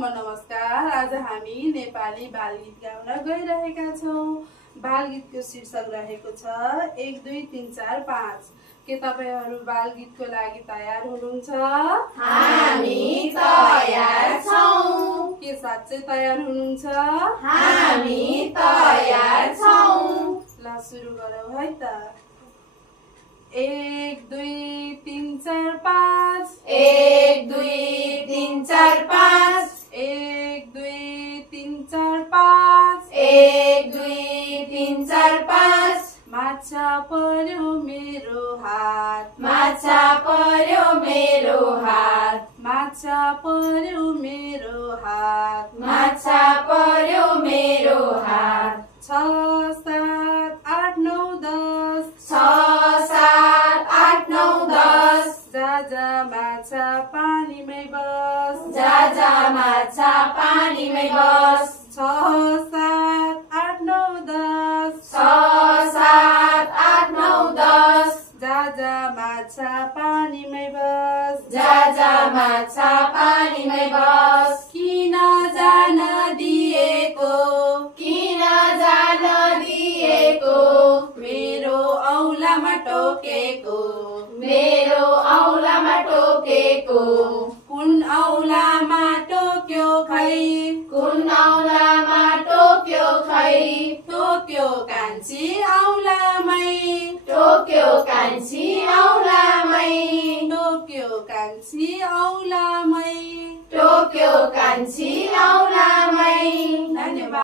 नमस्कार। आज हामी नेपाली बालगीत गाउन गइरहेका छौं। बालगीतको शीर्षक रहेको छ 1 2 3 4 5। के तपाईहरु बालगीतको लागि तयार हुनुहुन्छ? हामी तयार छौं। के साच्चै तयार हुनुहुन्छ? हामी तयार छौं। ल सुरु गरौँ है त। 1 2 3 4 5। 1 2 3 4 5। 1 2 3 4 5। 1 2 3 4 5। माछा पर्यो मेरो हात। माछा पर्यो मेरो हात। माछा पर्यो मेरो हात। माछा पर्यो मेरो हात। 6 7 8 9 10। 6 7 8 9 10। जा माछा पानीमै बस। जा माछा पानीमै बस। 6 7 8 9 10। 6 7 8 9 10। जा माछा पानीमै बस। जा माछा पानीमै बस। किन जान दिएको? किन जान दिएको? मेरो औलामा टोकेको। मेरो औलामा टोकेको। कुन औलामा टोक्यो खै? कुन औलामा टोक्यो खै? टोक्यो कान्छी औलामै। टोक्यो कान्छी औलामै। टोक्यो कान्छी औलामै। टोक्यो कान्छी औलामै। धन्यवाद।